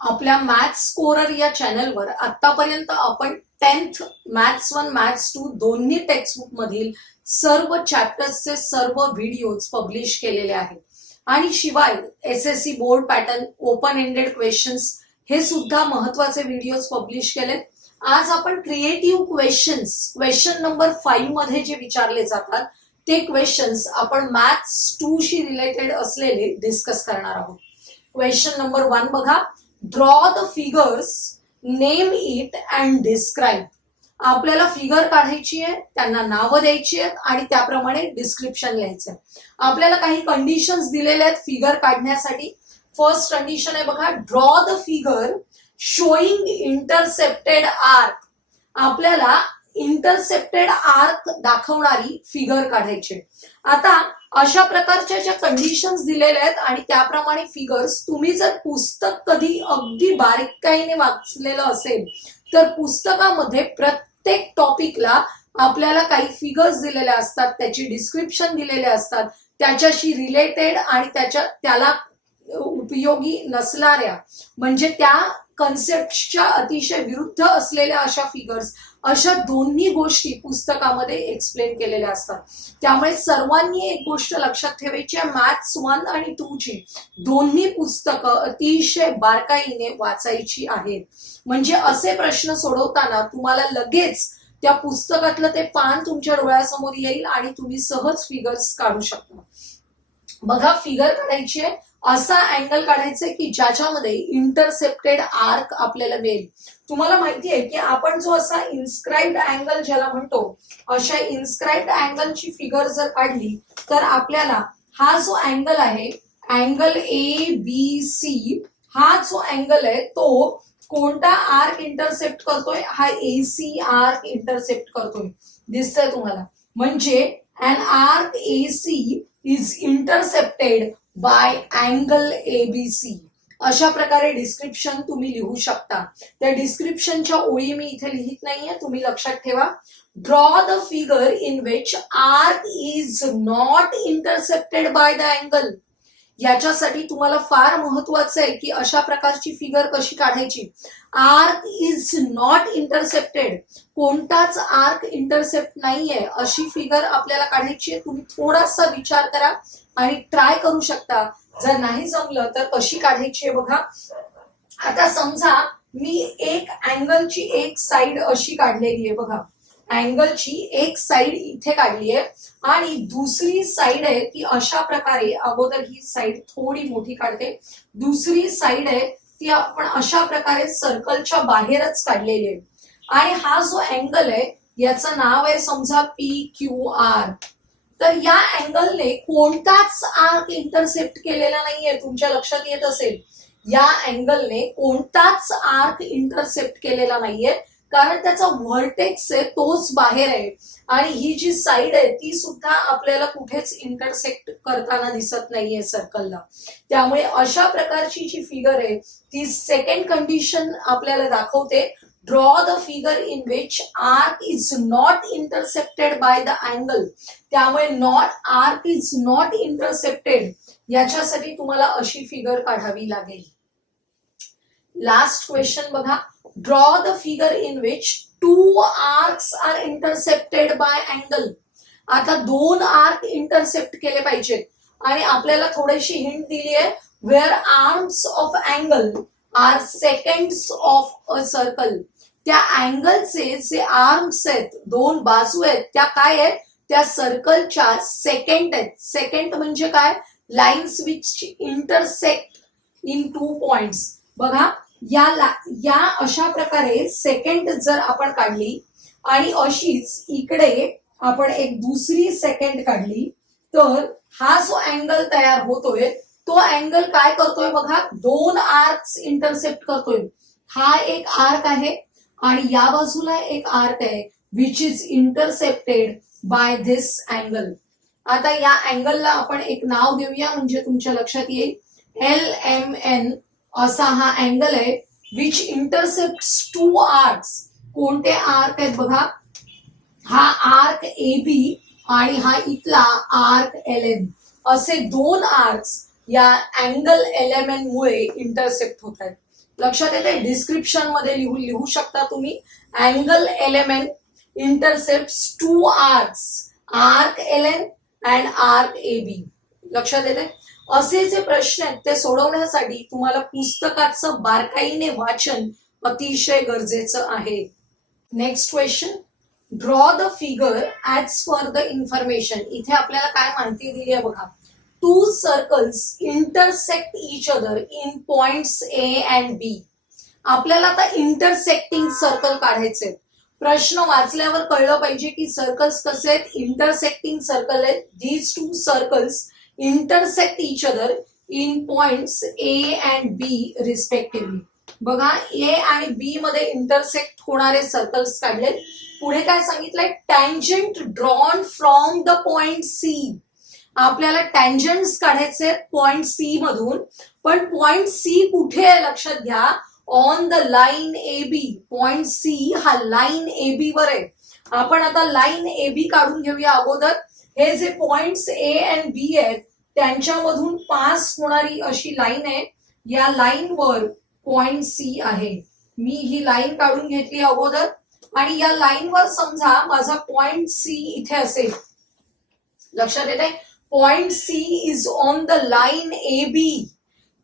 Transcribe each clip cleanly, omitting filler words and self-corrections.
आपल्या maths scorer या चॅनलवर आतापर्यंत आपण 10th मॅथ्स 1 मॅथ्स 2 दोन्ही टेक्स्टबुक मधील सर्व चॅप्टर्सचे सर्व व्हिडिओज पब्लिश केलेले आहेत आणि शिवाय SSC board pattern open ended questions हे सुद्धा महत्त्वाचे व्हिडिओज पब्लिश केलेत. आज आपण क्रिएटिव्ह क्वेश्चन नंबर 5 मध्ये जे विचारले जातात ते क्वेश्चन्स आपण मॅथ्स 2 शी रिलेटेड असलेले डिस्कस करणार आहोत. क्वेश्चन नंबर 1 बघा. Draw the figures, name it and describe. आपल्याला फिगर काढायची आहे, त्यांना नावं द्यायची आहेत आणि त्याप्रमाणे डिस्क्रिप्शन लिहायचं आहे. आपल्याला काही कंडिशन्स दिलेल्या आहेत फिगर काढण्यासाठी. फर्स्ट कंडिशन आहे बघा, draw the figure showing intercepted arc. आपल्याला इंटरसेप्टेड आर्क दाखवणारी फिगर काढायची. आता अशा प्रकारच्या ज्या कंडिशन्स दिलेल्या आहेत आणि त्याप्रमाणे फिगर्स, तुम्ही जर पुस्तक कधी अगदी बारीकाईने वाचलेलं असेल तर पुस्तकामध्ये प्रत्येक टॉपिकला आपल्याला काही फिगर्स दिलेल्या असतात, त्याची डिस्क्रिप्शन दिलेले असतात, त्याच्याशी रिलेटेड आणि त्याला उपयोगी नसणाऱ्या म्हणजे त्या कन्सेप्टच्या अतिशय विरुद्ध असलेल्या अशा फिगर्स, अशा दोन्ही गोष्टी पुस्तकामध्ये एक्सप्लेन केलेल्या असतात. त्यामुळे सर्वांनी एक गोष्ट लक्षात ठेवायची आहे, मॅथ्स 1 आणि 2 ची दोन्ही पुस्तकं अतिशय बारकाईने वाचायची आहेत. म्हणजे असे प्रश्न सोडवताना तुम्हाला लगेच त्या पुस्तकातलं ते पान तुमच्या डोळ्यासमोर येईल आणि तुम्ही सहज फिगर्स काढू शकता. बघा, फिगर काढायची आहे, असा अँगल काढायचा आहे की ज्याच्यामध्ये इंटरसेप्टेड आर्क आपल्याला मिळेल. तुम्हाला माहिती आहे की आपण जो असा इन्स्क्राइब्ड अँगल ज्याला म्हणतो, अशा इन्स्क्राइब्ड अँगलची फिगर जर काढली तर आपल्याला हा जो अँगल आहे, अँगल ABC, हा जो अँगल आहे तो कोणता आर्क इंटरसेप्ट करतोय? हा AC आर्क इंटरसेप्ट करतोय. दिसतंय तुम्हाला? म्हणजे an arc AC is intercepted by angle ABC. अशा प्रकारे डिस्क्रिप्शन तुम्ही लिहू शकता. त्या डिस्क्रिप्शनच्या ओळी मी इथे लिहित नाहीये, तुम्ही लक्षात ठेवा. Draw the figure in which arc is not intercepted by the angle. याच्यासाठी तुम्हाला फार महत्वाचं आहे की अशा प्रकारची फिगर कशी काढायची. आर्क इज नॉट इंटरसेप्टेड, कोणताच आर्क इंटरसेप्ट नाहीये अशी फिगर आपल्याला काढायची आहे. तुम्ही थोडासा विचार करा आणि ट्राय करू शकता. जर नाही जमलं तर कशी काढायची आहे बघा. आता समजा मी एक अँगलची एक साइड अशी काढलेली आहे बघा. अँगलची एक साइड इथे काढली आहे आणि दुसरी साइड आहे ती अशा प्रकारे, अगोदर ही साइड थोडी मोठी काढते, दुसरी साइड आहे ती आपण अशा प्रकारे सर्कलच्या बाहेरच काढलेली आहे. आणि हा जो अँगल आहे याचं नाव आहे समजा PQR. तर या अँगलने कोणताच आर्क इंटरसेप्ट केलेला नाहीये. तुमच्या लक्षात येत असेल, या अँगलने कोणताच आर्क इंटरसेप्ट केलेला नाहीये, कारण त्याचा व्हर्टेक्स आहे तोच बाहेर आहे आणि ही जी साइड आहे ती सुद्धा आपल्याला कुठेच इंटरसेक्ट करताना दिसत नाहीये सर्कलला. त्यामुळे अशा प्रकारची जी फिगर आहे ती सेकंड कंडिशन आपल्याला दाखवते. Draw the figure in which arc is not intercepted by the angle. त्यामुळे आर्क इज नॉट इंटरसेप्टेड याच्यासाठी तुम्हाला अशी फिगर काढावी लागेल. लास्ट क्वेश्चन बघा. Draw the figure in which 2 arcs are intercepted by angle. आता 2 आर्क इंटरसेप्ट केले पाहिजेत आणि आपल्याला थोडीशी हिंट दिली आहे. Where arms of angle are secants of a circle. त्या अँगलचे जे आर्म्स आहेत, 2 बाजू आहेत, त्या काय आहेत? त्या सर्कलच्या सेकंड आहेत. सेकंड म्हणजे काय? Lines which intersect in 2 points. बघा, या अशा प्रकारे सेकंड जर आपण काढली आणि अशीच इकडे आपण एक दुसरी सेकंड काढली तर हा जो अँगल तयार होतोय तो अँगल काय करतोय बघा, 2 आर्क्स इंटरसेप्ट करतोय. हा एक आर्क आहे आणि या बाजूला एक आर्क आहे which is intercepted by this angle. आता या अँगलला आपण एक नाव देऊया म्हणजे तुमच्या लक्षात येईल. LMN असा हा अँगल आहे विच इंटरसेप्ट्स 2 आर्क्स. कोणते आर्क आहेत बघा, हा आर्क AB आणि हा इथला आर्क LN. असे 2 आर्क्स या अँगल LMN मुळे इंटरसेप्ट होत आहेत. लक्षात येते? डिस्क्रिप्शन मध्ये लिहू शकता तुम्ही. Angle LMN intercepts two arcs, arc LN and arc AB. लक्षात येते? असे जे प्रश्न आहेत ते सोडवण्यासाठी तुम्हाला पुस्तकाचं बारकाईने वाचन अतिशय गरजेचं आहे. Next question, draw the figure as per the information. इथे आपल्याला काय माहिती दिली आहे बघा. To circles intersect each other in points A and B. आपल्याला आता इंटरसेक्टिंग सर्कल काढायचे. प्रश्न वाचल्यावर कळलं पाहिजे की सर्कल्स कसे आहेत, इंटरसेक्टिंग सर्कल आहेत. These two circles intersect each other in points A and B respectively. बघा, A आणि B मध्ये इंटरसेक्ट होणारे सर्कल्स काढले. पुढे काय सांगितलंय, tangent drawn from the point C. आपल्याला टँजंट्स काढायचे पॉइंट C मधून, पण पॉइंट C कुठे आहे लक्षात घ्या, on the line AB. Point C हा लाईन AB वर आहे. आपण आता लाईन AB काढून घेऊया अगोदर. हे जे पॉइंट्स A अँड B आहेत त्यांच्यामधून पास होणारी अशी लाईन आहे. या लाईन वर पॉइंट C आहे. मी ही लाईन काढून घेतली अगोदर आणि या लाईन वर समजा माझा पॉइंट C इथे असेल. लक्षात येते? Point C is on the line AB.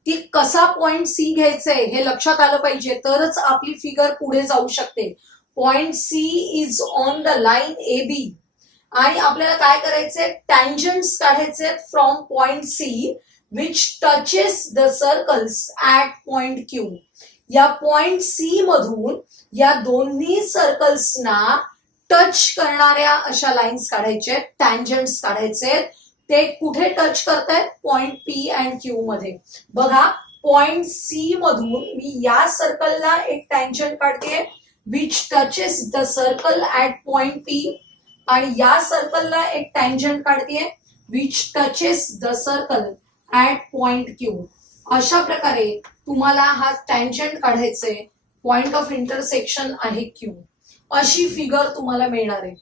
ती कसा पॉइंट C घ्यायचंय हे लक्षात आलं पाहिजे, तरच आपली फिगर पुढे जाऊ शकते. Point C is on the line AB. आणि आपल्याला काय करायचंय, टँजंट्स काढायचे from point C which touches the circles at point Q. या पॉइंट C मधून या दोन्ही सर्कल्सना टच करणाऱ्या अशा लाईन्स काढायच्या, टँजंट्स काढायचे. ते कुठे टच करतायत, पॉइंट P अँड Q मध्ये. बघा, पॉइंट C मधून मी या सर्कलला एक टँजंट काढते which touches the circle at point P, आणि या सर्कलला एक टँजंट काढते which touches the circle at point Q. अशा प्रकारे तुम्हाला हा टँजंट काढायचे, पॉइंट ऑफ इंटरसेक्शन आहे Q. अशी फिगर तुम्हाला मिळणार आहे.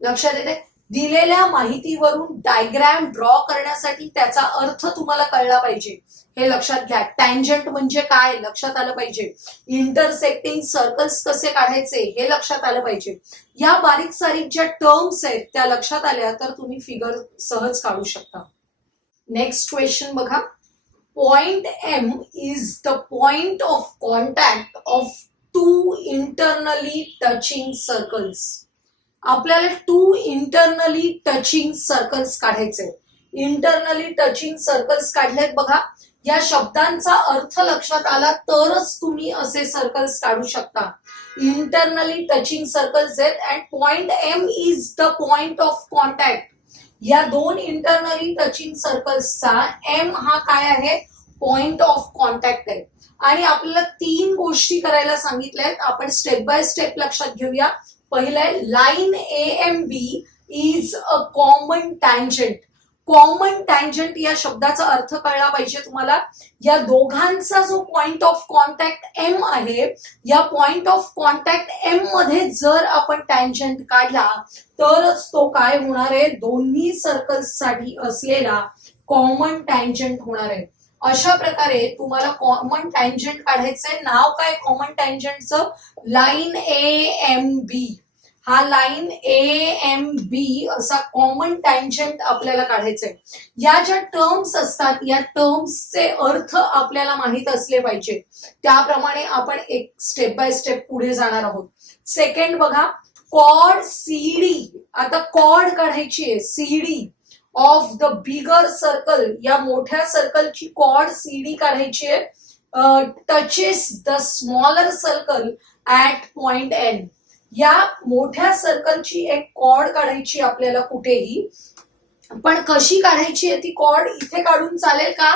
लक्षात येते? दिलेल्या माहितीवरून डायग्राम ड्रॉ करण्यासाठी त्याचा अर्थ तुम्हाला कळला पाहिजे, हे लक्षात घ्या. टँजंट म्हणजे काय लक्षात आलं पाहिजे. इंटरसेक्टिंग सर्कल्स कसे काढायचे हे लक्षात आलं पाहिजे. या बारीक सारीक ज्या टर्म्स आहेत त्या लक्षात आल्या तर तुम्ही फिगर सहज काढू शकता. नेक्स्ट क्वेश्चन बघा. Point M is the point of contact of two internally touching circles. आपल्याला टू इंटरनली टचिंग सर्कल्स काढायचे. इंटरनली टचिंग सर्कल्स काढलेत बघा. या शब्दांचा अर्थ लक्षात आला तरच तुम्ही असे सर्कल्स काढू शकता. इंटरनली टचिंग सर्कल्स आहेत and point M is the point of contact. या दोन इंटरनली टचिंग सर्कल्सचा M हा काय आहे, पॉइंट ऑफ कॉन्टॅक्ट आहे. आणि आपल्याला तीन गोष्टी करायला सांगितल्यात. आपण स्टेप बाय स्टेप लक्षात घेऊया. पहिलं आहे, line AMB is a common tangent. Common tangent या शब्दाचा अर्थ कळला पाहिजे तुम्हाला. या दोघांचा जो पॉइंट ऑफ कॉन्टॅक्ट M आहे, या पॉइंट ऑफ कॉन्टॅक्ट M मध्ये जर आपण टँजंट काढला तरच तो काय होणार आहे, दोन्ही सर्कल्स साठी असलेला कॉमन टँजंट होणार आहे. अशा प्रकारे तुम्हाला कॉमन टँजंट काढायचंय. नाव काय कॉमन टँजंटचं, लाईन AMB. हा लाईन AMB असा कॉमन टँजंट आपल्याला काढायचंय. या ज्या टर्म्स असतात या टर्म्सचे अर्थ आपल्याला माहित असले पाहिजे. त्याप्रमाणे आपण एक स्टेप बाय स्टेप पुढे जाणार आहोत. सेकंड बघा, कॉर्ड CD. आता कॉर्ड काढायची आहे CD of the bigger circle. या मोठ्या सर्कलची कॉर्ड CD काढायची आहे. Touches the smaller circle at point N. या मोठ्या सर्कलची एक कॉर्ड काढायची आपल्याला कुठेही, पण कशी काढायची आहे ती कॉर्ड, इथे काढून चालेल का,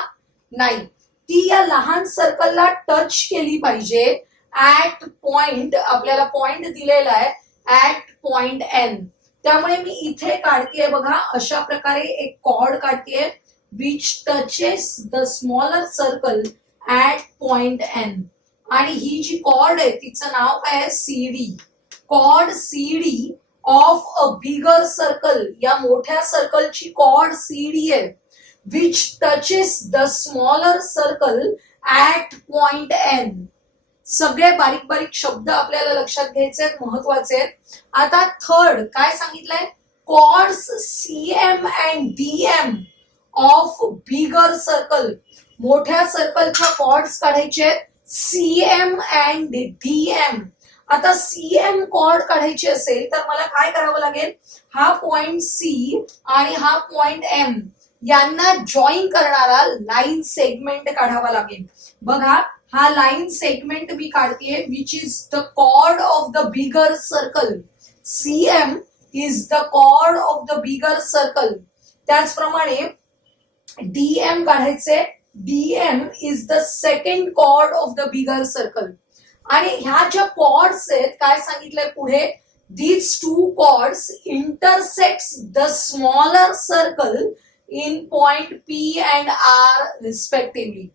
नाही. ती या लहान सर्कलला टच केली पाहिजे ऍट पॉइंट. आपल्याला पॉइंट दिलेला आहे ऍट पॉइंट N. त्यामुळे मी इथे काढतेय बघा, अशा प्रकारे एक कॉर्ड काढतेय which touches the smaller circle at point N. आणि ही जी कॉर्ड आहे तिचं नाव काय आहे, CD. Chord CD of a bigger circle. या मोठ्या सर्कलची कॉर्ड CD आहे which touches the smaller circle at point N. सगळे बारीक बारीक शब्द आपल्याला लक्षात घ्यायचे आहेत, महत्वाचे आहेत. आता थर्ड काय सांगितलंय, chords CM and DM of bigger circle. मोठ्या सर्कलच्या कॉर्ड्स काढायचे आहेत सीएम अँड डीएम. आता सीएम कॉर्ड काढायची असेल तर मला काय करावं लागेल, हा पॉइंट सी आणि हा पॉइंट एम यांना जॉईन करणारा लाईन सेगमेंट काढावा लागेल. बघा हा लाईन सेगमेंट मी काढतेय which is the chord of the bigger circle. CM is the chord of the bigger circle. त्याचप्रमाणे डीएम काढायचे, DM is the second chord of the bigger circle. आणि ह्या ज्या कॉर्ड्स आहेत काय सांगितलंय पुढे, these two chords intersects the smaller circle in point P and R respectively.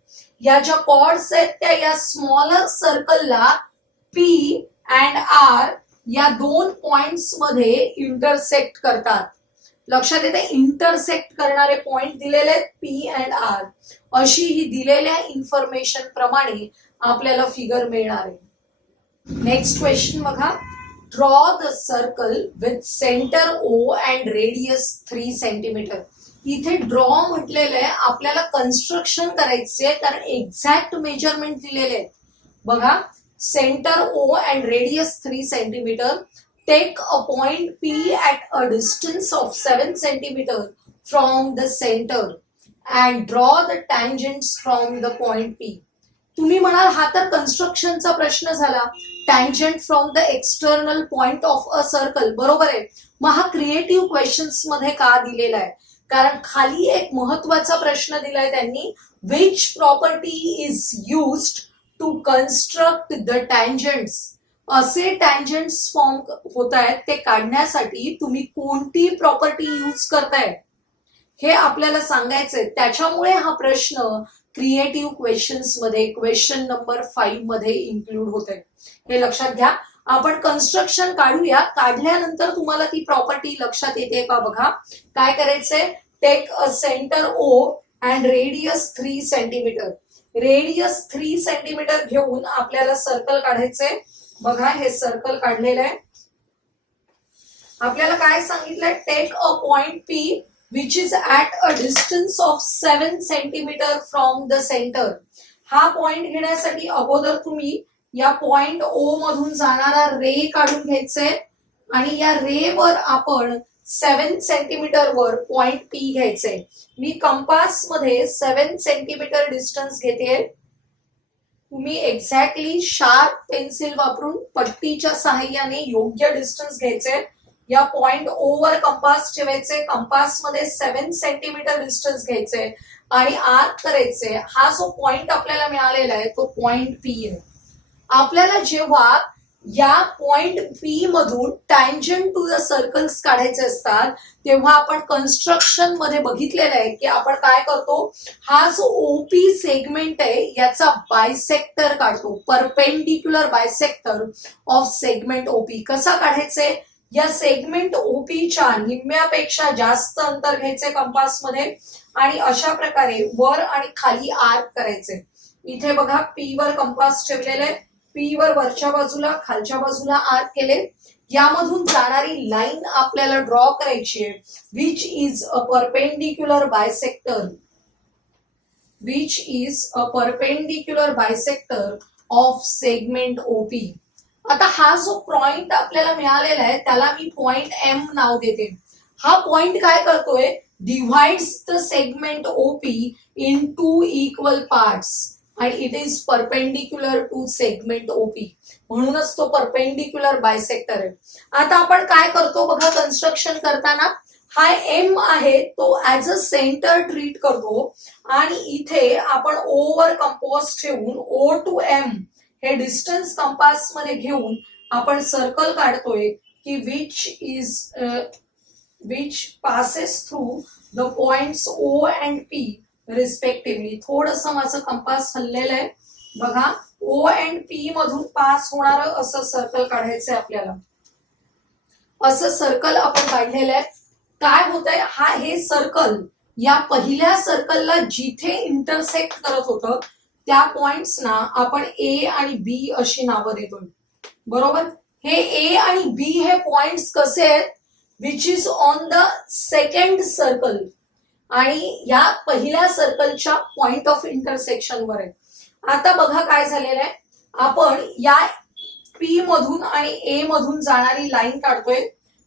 या ज्या कॉर्ड्स आहेत त्या या स्मॉलर सर्कलला P and R या दोन पॉइंट्स मध्ये इंटरसेक्ट करतात. लक्षात येते, इंटरसेक्ट करणारे पॉइंट दिलेले आहेत P and R. अशी ही दिलेल्या इन्फॉर्मेशन प्रमाणे आपल्याला फिगर मिळणार आहे. नेक्स्ट क्वेश्चन बघा, draw the circle with centre O and radius 3 centimetre. इथे ड्रॉ म्हटलेलं आहे, आपल्याला कन्स्ट्रक्शन करायचे कारण एक्झॅक्ट मेजरमेंट दिलेले आहेत. बघा centre O and radius 3 centimetre. Take a point P at a distance of 7 centimetre from the centre and draw the tangents from the point P. तुम्ही म्हणाल हा तर कन्स्ट्रक्शनचा प्रश्न झाला, tangent from the external point of a circle. बरोबर आहे. मग हा क्रिएटिव्ह क्वेश्चन्स मध्ये का दिलेला आहे, कारण खाली एक महत्वाचा प्रश्न दिलाय त्यांनी, which property is used to construct the tangents. असे टँजंट्स फॉर्म होत आहेत ते काढण्यासाठी तुम्ही कोणती प्रॉपर्टी यूज करताय हे आपल्याला सांगायचंय. त्याच्यामुळे हा प्रश्न क्रिएटिव्ह क्वेश्चन्स मध्ये क्वेश्चन नंबर 5 मध्ये इन्क्लूड होत आहे. हे लक्षात घ्या. आपण कन्स्ट्रक्शन काढूया, काढल्यानंतर तुम्हाला ती प्रॉपर्टी लक्षात येते का बघा. काय करायचंय, take a centre O and radius 3 centimetre. Radius 3 centimetre घेऊन आपल्याला सर्कल काढायचंय. बघा हे सर्कल काढलेलं आहे. आपल्याला काय सांगितलंय, take a point P which is at a distance of 7 centimeter from the center. हा पॉइंट घेण्यासाठी अगोदर तुम्ही या पॉइंट ओ मधून जाणारा रे काढून घ्यायचे आणि या रे वर आपण 7 सेंटीमीटर वर पॉइंट पी घ्यायचे. मी कंपास मध्ये 7 सेंटीमीटर डिस्टन्स घेते. तुम्ही एक्झॅक्टली शार्प पेन्सिल वापरून पट्टीच्या सहाय्याने योग्य डिस्टन्स घ्यायचे. या पॉइंट ओ वर कंपास ठेवायचे, कंपास मध्ये 7 सेंटीमीटर डिस्टन्स घ्यायचे आणि आर्क करायचे. हा जो पॉइंट आपल्याला मिळालेला आहे तो पॉइंट पी आहे. आपल्याला जेव्हा या पॉइंट पी मधून टँजंट टू द सर्कल्स काढायचे असतात तेव्हा आपण कन्स्ट्रक्शन मध्ये बघितलेलं आहे की आपण काय करतो, हा जो ओपी सेगमेंट आहे याचा बायसेक्टर काढतो. Perpendicular bisector of segment OP. कसा काढायचे, या सेगमेंट ओपीच्या निम्म्यापेक्षा जास्त अंतर घ्यायचे कंपास मध्ये आणि अशा प्रकारे वर आणि खाली आर्क करायचे. इथे बघा पी वर कंपास ठेवलेले, पी वर वरच्या बाजूला खालच्या बाजूला आर्क केले. यामधून जाणारी लाईन आपल्याला ड्रॉ करायची आहे which is a perpendicular bisector. Which is a perpendicular bisector of segment OP. आता हा जो पॉइंट आपल्याला मिळालेला आहे त्याला मी पॉइंट एम नाव देते. हा पॉइंट काय करतोय, divides the segment OP in 2 equal parts आणि it is perpendicular to segment OP. म्हणूनच तो परपेंडिक्युलर बायसेक्टर आहे. आता आपण काय करतो बघा, कन्स्ट्रक्शन करताना हा एम आहे तो ऍज अ सेंटर ट्रीट करतो आणि इथे आपण ओ वर कंपोज ठेवून ओ टू एम हे डिस्टन्स कंपास मध्ये घेऊन आपण सर्कल काढतोय की which passes through the points O and P respectively. थोडंसं माझं कंपास हललेलं आहे बघा. ओ अँड पी मधून पास होणारं असं सर्कल काढायचंय आपल्याला. असं सर्कल आपण काढलेलं आहे. काय होत आहे, हे सर्कल या पहिल्या सर्कलला जिथे इंटरसेक्ट करत होतं त्या पॉइंट्सना आपण ए आणि बी अशी नावं देतोय. बरोबर. हे ए आणि बी हे पॉइंट्स कसे आहेत, which is on the second circle, आणि या पहिल्या सर्कलच्या पॉइंट ऑफ इंटरसेक्शन वर आहे. आता बघा काय झालेलं आहे, आपण या पी मधून आणि ए मधून जाणारी लाईन काढतोय,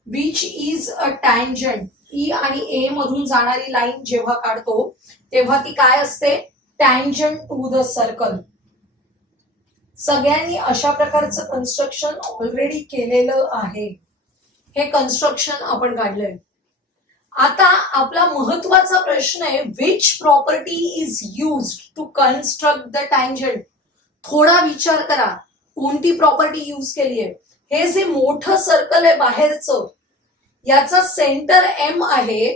which is a tangent. E आणि ए मधून जाणारी लाईन जेव्हा काढतो तेव्हा ती काय असते, टँजंट टू द सर्कल. सगळ्यांनी अशा प्रकारचं कन्स्ट्रक्शन ऑलरेडी केलेलं आहे. हे कन्स्ट्रक्शन आपण काढलंय. आता आपला महत्वाचा प्रश्न आहे, which property is used to construct the tangent. थोडा विचार करा, कोणती प्रॉपर्टी यूज केली आहे. हे जे मोठं सर्कल आहे बाहेरचं, याचा सेंटर एम आहे,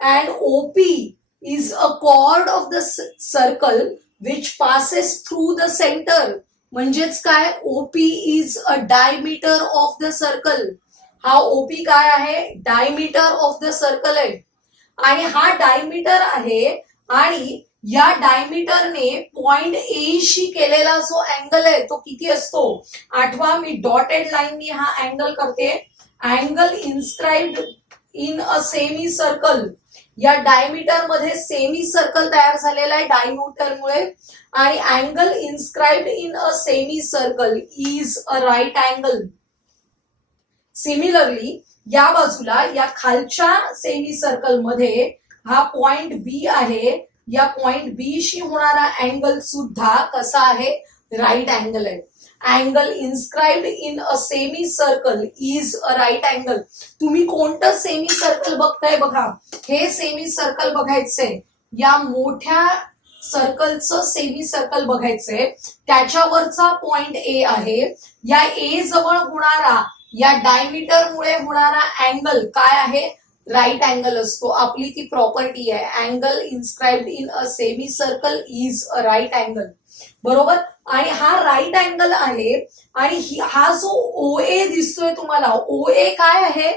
and OP is a cord of the circle which passes through the centre. म्हणजेच काय, OP is a diameter of the circle. हा ओपी काय आहे, डायमीटर ऑफ द सर्कल आहे. आणि हा डायमीटर आहे, आणि या डायमीटरने पॉइंट ए शी केलेला जो अँगल आहे तो किती असतो, आठवा. मी डॉटेड लाईननी हा अँगल करते. Angle inscribed in a semi circle. या डायमीटर मध्ये सेमी सर्कल तयार झालेला आहे डायमीटरमुळे, आणि angle inscribed in a semi circle is a right angle. Similarly या बाजूला, या खालच्या सेमी सर्कल मध्ये हा पॉइंट बी आहे. या पॉइंट बी शी होणारा अँगल सुद्धा कसा आहे, राईट अँगल आहे. Angle inscribed in a semi circle is a right angle. तुम्ही कोणतं सेमी सर्कल बघताय बघा, हे सेमी सर्कल बघायचंय, या मोठ्या सर्कलचं सेमी सर्कल बघायचंय, त्याच्यावरचा पॉइंट ए आहे. या ए जवळ होणारा, या डायमीटरमुळे होणारा अँगल काय आहे, राईट अँगल असतो. आपली ती प्रॉपर्टी आहे, angle inscribed in a semi circle is a right angle. बरोबर. आणि हा राईट अँगल आहे. आणि हा जो ओ ए दिसतोय तुम्हाला, ओ ए काय आहे,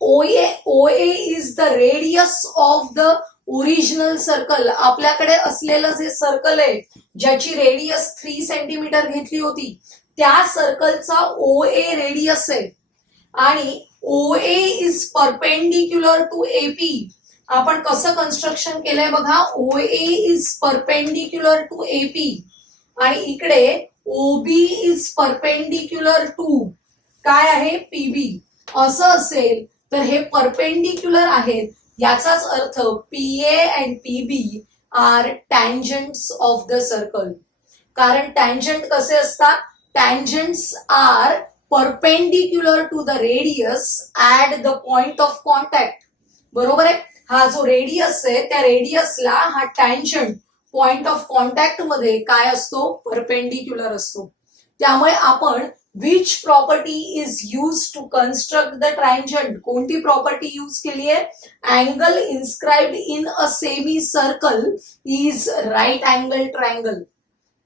O A is the radius of the original circle. आपल्याकडे असलेलं जे सर्कल आहे, ज्याची रेडियस 3 सेंटीमीटर घेतली होती, त्या सर्कलचा ओ ए रेडियस आहे. आणि ओ A is perpendicular to AP. आपण कसं कन्स्ट्रक्शन केलंय बघा, ओ A is perpendicular to AP, आणि इकडे ओबी इज परपेंडिक्युलर टू काय आहे, पीबी. असं असेल तर हे परपेंडिक्युलर आहेत, याचाच अर्थ PA and PB are tangents of the circle. कारण टँजंट कसे असतात, tangents are perpendicular to the radius at the point of contact. बरोबर आहे. हा जो रेडियस आहे, त्या रेडियसला हा टँजंट पॉइंट ऑफ कॉन्टॅक्ट मध्ये काय असतो, परपेंडिक्युलर असतो. त्यामुळे आपण which property is use to construct the tangent, कोणती प्रॉपर्टी यूज केली आहे, angle inscribed in a semi circle is right angle triangle.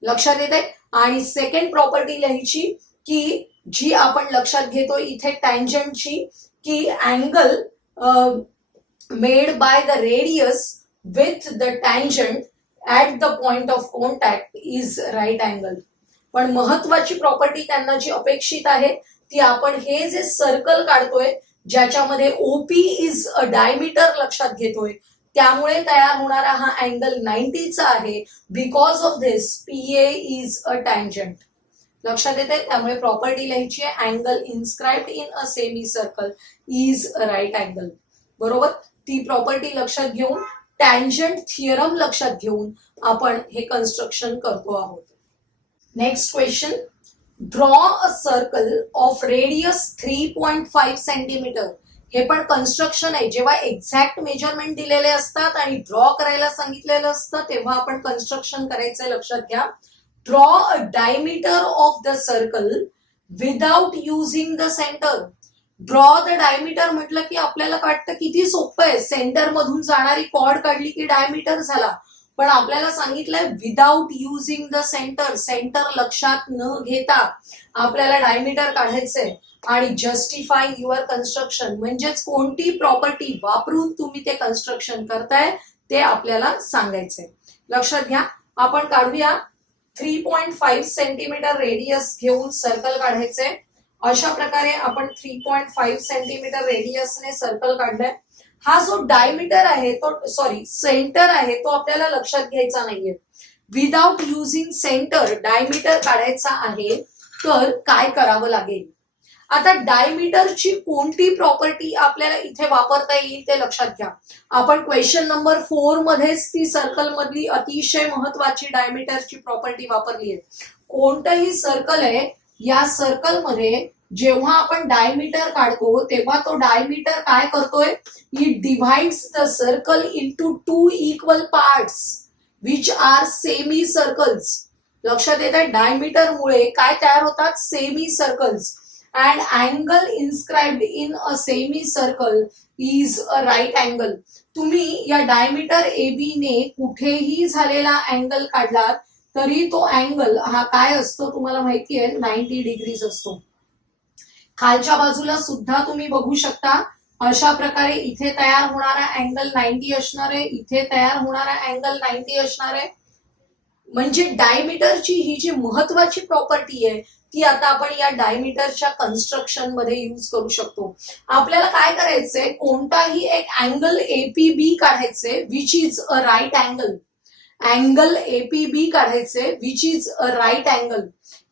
लक्षात येते. आणि सेकंड प्रॉपर्टी लिहायची, की जी आपण लक्षात घेतो इथे टँजंटची, की angle made by the radius with the tangent at the point of contact is right angle. पण महत्वाची प्रॉपर्टी त्यांना जी अपेक्षित आहे ती, आपण हे जे सर्कल काढतोय ज्याच्यामध्ये ओपी इज अ डायमीटर लक्षात घेतोय, त्यामुळे तयार होणारा हा अँगल 90चा आहे. Because of this PA is a tangent. लक्षात येते. त्यामुळे प्रॉपर्टी लिहायची आहे, angle inscribed in a semi circle is a right angle. बरोबर. ती प्रॉपर्टी लक्षात घेऊन, टँजंट थिअरम लक्षात घेऊन आपण हे कन्स्ट्रक्शन करतो आहोत. Next question, draw a circle of radius 3.5 centimetre. हे पण कन्स्ट्रक्शन आहे. जेव्हा एक्झॅक्ट मेजरमेंट दिलेले असतात आणि ड्रॉ करायला सांगितलेलं असतं तेव्हा आपण कन्स्ट्रक्शन करायचंय. लक्षात घ्या. Draw a diameter of the circle without using the centre. Draw the diameter म्हटलं की आपल्याला वाटतं किती सोपं आहे, सेंटर मधून जाणारी कॉर्ड काढली की डायमीटर झाला. पण आपल्याला सांगितलंय without using the centre. Centre लक्षात न घेता आपल्याला डायमीटर काढायचंय. आणि जस्टिफाय युअर कन्स्ट्रक्शन, म्हणजेच कोणती प्रॉपर्टी वापरून तुम्ही ते कन्स्ट्रक्शन करताय ते आपल्याला सांगायचंय. लक्षात घ्या. आपण काढूया 3.5 सेंटीमीटर रेडियस घेऊन सर्कल काढायचे। अशा प्रकारे आपण 3.5 सेंटीमीटर रेडियसने सर्कल काढलाय। हा जो डायमीटर आहे तो सेंटर आहे तो आपल्याला लक्षात घ्यायचा नाहीये। विदाउट युजिंग सेंटर डायमीटर काढायचा आहे तर काय करावं लागेल? आता डायमीटरची कोणती प्रॉपर्टी आपल्याला इथे वापरता येईल ते लक्षात घ्या। आपण क्वेश्चन नंबर 4 मध्येच ती सर्कल मधली अतिशय महत्वाची डायमीटरची प्रॉपर्टी वापरली आहे। कोणतंही सर्कल आहे, या सर्कल मध्ये जेव्हा आपण डायमीटर काढतो तेव्हा तो डायमीटर काय करतोय? It divides the circle into 2 equal parts which are semicircles. लक्षात येत आहे, डायमीटर मुळे काय तयार होतात? Semicircles. and angle inscribed in a semicircle is a right angle। तुम्ही या डायमीटर AB ने कुठेही झालेला अँगल काढलात तरी तो अँगल हा काय असतो तुम्हाला माहिती आहे? 90 डिग्रीज असतो। खालच्या बाजूला सुद्धा तुम्ही बघू शकता, अशा प्रकारे इथे तयार होणारा अँगल 90 असणार आहे, इथे तयार होणारा अँगल 90 असणार आहे। म्हणजे डायमीटरची ही जी महत्वाची प्रॉपर्टी आहे ती आता आपण या डायमीटरच्या कन्स्ट्रक्शन मध्ये यूज करू शकतो। आपल्याला काय करायचंय? कोणताही एक अँगल एपीबी काढायचे which is a right angle. Angle APB काढायचे which is a right angle.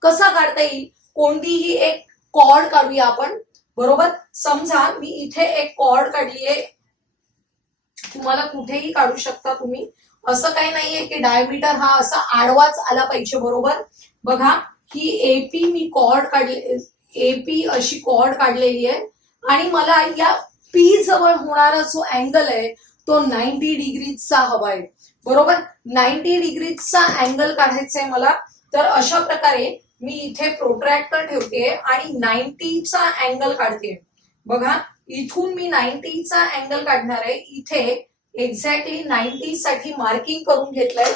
कसा काढता येईल? कोणतीही एक कॉर्ड काढूया आपण, बरोबर? समजा मी इथे एक कॉर्ड काढली आहे, तुम्हाला कुठेही काढू शकता तुम्ही, असं काही नाहीये की डायमीटर हा असा आडवाच आला पाहिजे, बरोबर? बघा, ही एपी मी कॉर्ड काढले, एपी अशी कॉर्ड काढलेली आहे आणि मला या पी जवळ होणारा जो अँगल आहे तो 90 डिग्रीचा हवा आहे, बरोबर? 90 डिग्रीचा अँगल काढायचा आहे मला। तर अशा प्रकारे मी इथे प्रोट्रॅक्टर ठेवते आणि 90चा अँगल काढते। बघा, इथून मी 90चा अँगल काढणार आहे, इथे एक्झॅक्टली 90 साठी मार्किंग करून घेतलंय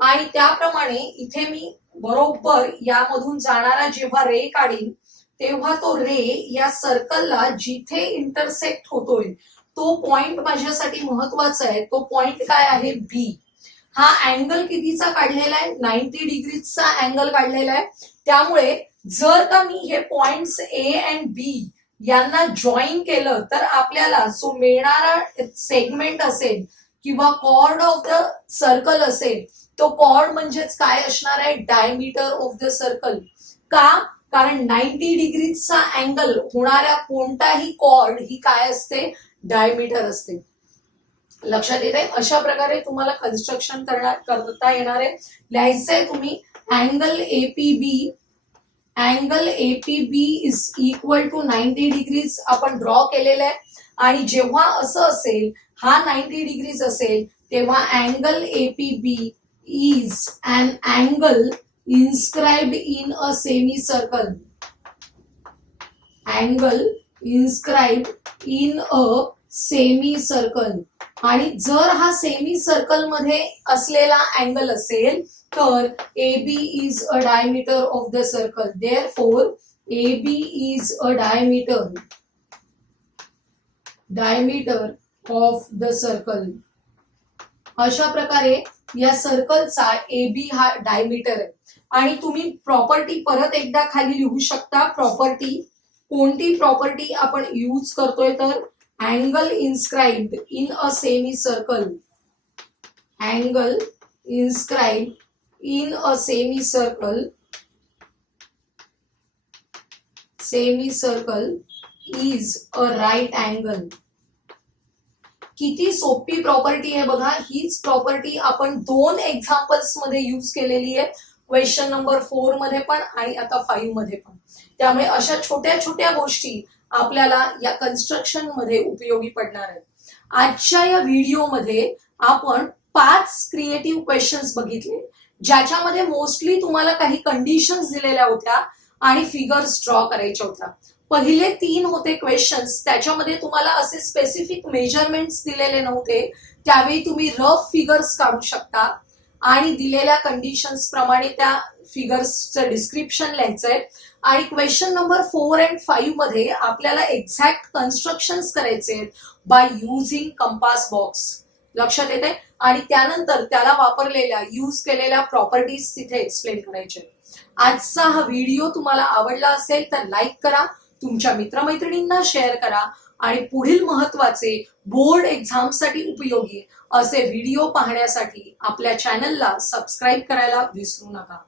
आणि त्याप्रमाणे इथे मी बरोबर यामधून जाणारा जेव्हा रे काढीन तेव्हा तो रे या सर्कलला जिथे इंटरसेक्ट होतोय तो पॉइंट माझ्यासाठी महत्वाचा आहे। तो पॉइंट काय आहे? बी। हा अँगल कितीचा काढलेला आहे? 90 डिग्रीचा अँगल काढलेला आहे। त्यामुळे जर का मी हे पॉइंट्स ए अँड बी यांना जॉईन केलं तर आपल्याला जो मिळणारा सेगमेंट असेल किंवा कॉर्ड ऑफ द सर्कल असेल तो कॉर्ड म्हणजेच काय असणार आहे? Diameter of the circle. का? कारण 90 डिग्रीचा अँगल होणाऱ्या कोणताही कॉर्ड ही काय असते? डायमीटर असते। लक्षात येते? अशा प्रकारे तुम्हाला कन्स्ट्रक्शन करता येणार आहे। लिहायचंय तुम्ही angle APB, angle APB is equal to 90 degrees आपण ड्रॉ केलेलं आहे आणि जेव्हा असं असेल, हा 90 डिग्रीज असेल, तेव्हा angle APB is an angle inscribed in a semicircle। Angle inscribed in a semicircle। आणि जर हा सेमी सर्कल मध्ये असलेला अँगल असेल तर AB is a diameter of the circle। Therefore AB is a diameter of the circle। अशा प्रकारे या सर्कलचा AB हा डायमीटर आहे आणि तुम्ही प्रॉपर्टी परत एकदा खाली लिहू शकता। प्रॉपर्टी कोणती प्रॉपर्टी आपण यूज करतोय तर angle inscribed in a semi circle, angle inscribed in a semi circle is a right angle. किती सोपी प्रॉपर्टी आहे बघा। हीच प्रॉपर्टी आपण 2 एक्झाम्पल्स मध्ये यूज केलेली आहे, क्वेश्चन नंबर 4 मध्ये पण आणि आता 5 मध्ये पण। त्यामुळे अशा छोट्या छोट्या गोष्टी आपल्याला या कन्स्ट्रक्शन मध्ये उपयोगी पडणार आहेत। आजच्या या व्हिडिओमध्ये आपण 5 क्रिएटिव्ह क्वेश्चन्स बघितले ज्याच्यामध्ये मोस्टली तुम्हाला काही कंडिशन्स दिलेल्या होत्या आणि फिगर्स ड्रॉ करायच्या होत्या। पहिले 3 होते क्वेश्चन्स, त्याच्यामध्ये तुम्हाला असे स्पेसिफिक मेजरमेंट्स दिलेले नव्हते, त्यावेळी तुम्ही रफ फिगर्स काढू शकता आणि दिलेल्या कंडिशन्स प्रमाणे त्या फिगर्सचं डिस्क्रिप्शन लिहायचंय। आणि क्वेश्चन नंबर 4 अँड 5 मध्ये आपल्याला एक्झॅक्ट कन्स्ट्रक्शन्स करायचे बाय युजिंग कंपास बॉक्स। लक्षात येते? आणि त्यानंतर त्याला वापरलेल्या यूज केलेल्या प्रॉपर्टीज तिथे एक्सप्लेन करायचे. आजचा हा व्हिडिओ तुम्हाला आवडला असेल तर लाईक करा, तुमच्या मित्रमैत्रिणींना शेअर करा आणि पुढील महत्त्वाचे बोर्ड एक्झामसाठी उपयोगी असे व्हिडिओ पाहण्यासाठी आपल्या चॅनलला सबस्क्राईब करायला विसरू नका.